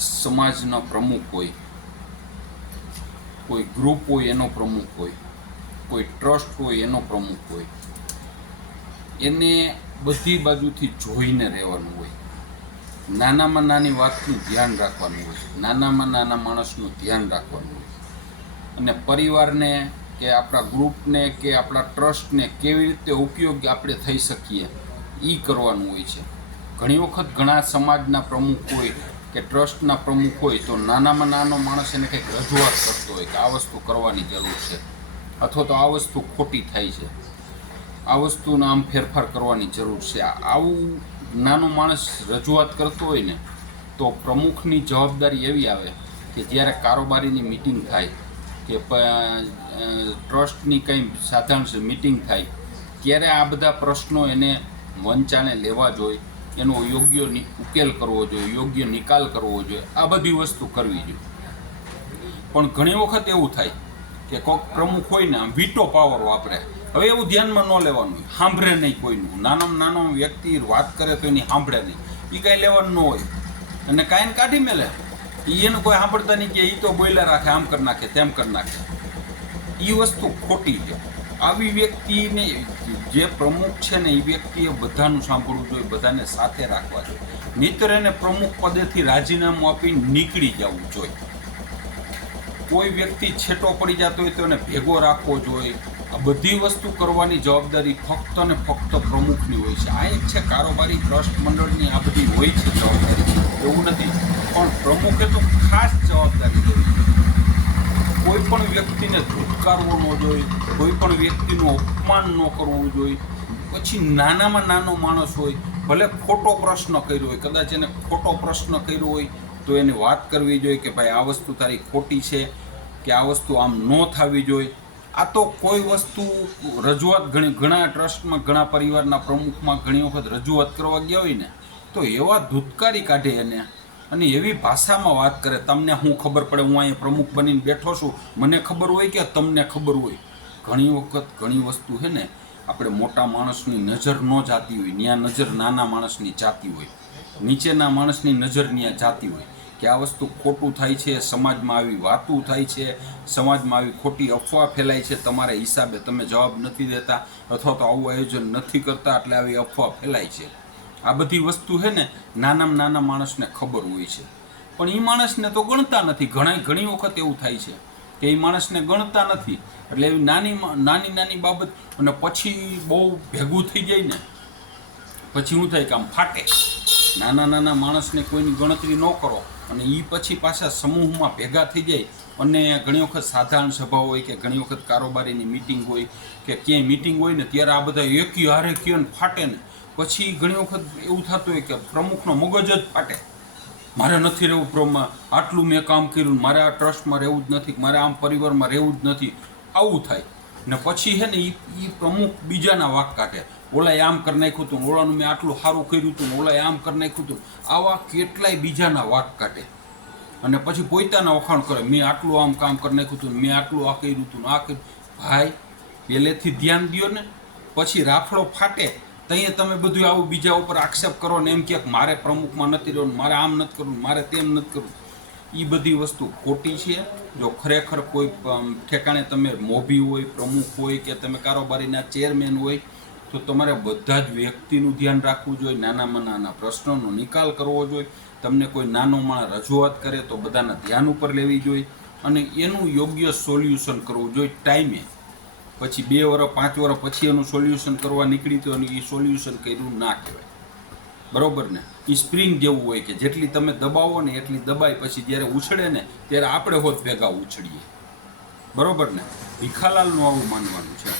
સમાજના પ્રમુખ હોય, કોઈ ગ્રુપ હોય એનો પ્રમુખ હોય, કોઈ ટ્રસ્ટ હોય એનો પ્રમુખ હોય, એને બધી બાજુથી જોઈને રહેવાનું હોય. નાનામાં નાની વાતનું ધ્યાન રાખવાનું હોય, નાનામાં નાના માણસનું ધ્યાન રાખવાનું હોય, અને પરિવારને કે આપણા ગ્રુપને કે આપણા ટ્રસ્ટને કેવી રીતે ઉપયોગી આપણે થઈ શકીએ એ કરવાનું હોય છે. ઘણી વખત ઘણા સમાજના પ્રમુખ હોય કે ટ્રસ્ટના પ્રમુખ હોય તો નાનામાં નાનો માણસ એને કંઈક રજૂઆત કરતો હોય કે આ વસ્તુ કરવાની જરૂર છે, અથવા તો આ વસ્તુ ખોટી થાય છે, આ વસ્તુનો આમ ફેરફાર કરવાની જરૂર છે. આવું નાનો માણસ રજૂઆત કરતો હોય ને તો પ્રમુખની જવાબદારી એવી આવે કે જ્યારે કારોબારીની મિટિંગ થાય કે ટ્રસ્ટની કંઈ સાધારણ મિટિંગ થાય ત્યારે આ બધા પ્રશ્નો એને વંચાણે લેવા જોઈએ, એનો યોગ્ય ઉકેલ કરવો જોઈએ, યોગ્ય નિકાલ કરવો જોઈએ, આ બધી વસ્તુ કરવી જોઈએ. પણ ઘણી વખત એવું થાય કે કોઈક પ્રમુખ હોય ને આમ વીટો પાવર વાપરે. હવે એવું ધ્યાનમાં ન લેવાનું હોય, સાંભળે નહીં કોઈનું. નાનામાં નાનો વ્યક્તિ વાત કરે તો એની સાંભળે નહીં, એ કાંઈ લેવાનું ન હોય અને કાંઈને કાઢી મેલે. એને કોઈ સાંભળતા નહીં કે એ તો બોલ્યા રાખે, આમ કરી નાખે, તેમ કરી નાખે. એ વસ્તુ ખોટી છે. આવી વ્યક્તિને જે પ્રમુખ છે ને એ વ્યક્તિએ બધાનું સાંભળવું જોઈએ, બધાને સાથે રાખવા જોઈએ. નહીંતર એને પ્રમુખ પદેથી રાજીનામું આપી નીકળી જવું જોઈએ. કોઈ વ્યક્તિ છેટો પડી જતો હોય તો એને ભેગો રાખવો જોઈએ. આ બધી વસ્તુ કરવાની જવાબદારી ફક્ત ને ફક્ત પ્રમુખની હોય છે. આ એક છે કારોબારી ટ્રસ્ટ મંડળની આ બધી હોય છે જવાબદારી, એવું નથી. પણ પ્રમુખે તો ખાસ જવાબદારી લેવી. કોઈ પણ વ્યક્તિને ધૂતકારવો ન જોઈએ, કોઈ પણ વ્યક્તિનું અપમાન ન કરવું જોઈએ. પછી નાનામાં નાનો માણસ હોય, ભલે ખોટો પ્રશ્ન કર્યો હોય, કદાચ એને ખોટો પ્રશ્ન કર્યો હોય તો એની વાત કરવી જોઈએ કે ભાઈ આ વસ્તુ તારી ખોટી છે, કે આ વસ્તુ આમ ન થવી જોઈએ. આ તો કોઈ વસ્તુ રજૂઆત ઘણા ટ્રસ્ટમાં, ઘણા પરિવારના પ્રમુખમાં ઘણી વખત રજૂઆત કરવા ગયા હોય ને તો એવા ધૂતકારી કાઢે એને, અને એવી ભાષામાં વાત કરે, તમને શું ખબર પડે, હું અહીંયા પ્રમુખ બનીને બેઠો છું, મને ખબર હોય કે તમને ખબર હોય. ઘણી વખત ઘણી વસ્તુ છે ને આપણે મોટા માણસની નજર ન જાતી હોય, ત્યાં નજર નાના માણસની જાતી હોય, નીચેના માણસની નજર ત્યાં જાતી હોય કે આ વસ્તુ ખોટું થાય છે, સમાજમાં આવી વાતું થાય છે, સમાજમાં આવી ખોટી અફવા ફેલાય છે, તમારા હિસાબે તમે જવાબ નથી દેતા અથવા તો આવું આયોજન નથી કરતા એટલે આવી અફવા ફેલાય છે. આ બધી વસ્તુ છે ને નાનામાં નાના માણસને ખબર હોય છે, પણ એ માણસને તો ગણતા નથી. ઘણી વખત એવું થાય છે કે એ માણસને ગણતા નથી, એટલે એવી નાની બાબત, અને પછી બહુ ભેગું થઈ જાય ને પછી શું થાય કે આમ ફાટે. નાના માણસને કોઈની ગણતરી ન કરો અને એ પછી પાછા સમૂહમાં ભેગા થઈ જાય. અને ઘણી વખત સાધારણ સભા હોય કે ઘણી વખત કારોબારીની મિટિંગ હોય કે ક્યાંય મિટિંગ હોય ને ત્યારે આ બધા એકી હારે કયો ને ફાટે ને પછી ઘણી વખત એવું થતું હોય કે પ્રમુખનો મગજ જ ફાટે. મારે નથી રહેવું પ્રમુખ, આટલું મેં કામ કર્યું, મારે આ ટ્રસ્ટમાં રહેવું જ નથી, મારે આમ પરિવારમાં રહેવું જ નથી, આવું થાય. ને પછી છે ને એ પ્રમુખ બીજાના વાંક કાઢે, ઓલાએ આમ કરી નાખ્યું હતું, ઓલાનું મેં આટલું સારું કર્યું હતું, ઓલાએ આમ કરી નાખ્યું હતું. આવા કેટલાય બીજાના વાંક કાઢે અને પછી પોતાના વખાણ કરે, મેં આટલું આમ કામ કરી નાખ્યું હતું, મેં આટલું આ કર્યું હતું, આ કર્યું. ભાઈ પહેલેથી ધ્યાન દો ને, પછી રાફડો ફાટે ત્યાં તમે બધું આવું બીજા ઉપર આક્ષેપ કરો ને એમ કે મારે પ્રમુખમાં નથી રહેવું, મારે આમ નથી કરવું, મારે તેમ નથી કરવું. એ બધી વસ્તુ ખોટી છે. જો ખરેખર કોઈ ઠેકાણે તમે મોભી હોય, પ્રમુખ હોય કે તમે કારોબારીના ચેરમેન હોય તો તમારે બધા જ વ્યક્તિનું ધ્યાન રાખવું જોઈએ, નાનામાં નાના પ્રશ્નોનો નિકાલ કરવો જોઈએ. તમને કોઈ નાનો માણસ રજૂઆત કરે તો બધાના ધ્યાન ઉપર લેવી જોઈએ અને એનું યોગ્ય સોલ્યુશન કરવું જોઈએ ટાઈમે. પછી 2 વર્ષ 5 વર્ષ પછી એનું સોલ્યુશન કરવા નીકળી તો એ સોલ્યુશન કર્યું ના કહેવાય. બરાબર ને? એ સ્પ્રિંગ જેવું હોય કે જેટલી તમે દબાવો ને એટલી દબાય, પછી જ્યારે ઉછળે ને ત્યારે આપણે હોત ભેગા ઉછળીએ. બરાબર ને? ભીખાલાલનું આવું માનવાનું છે.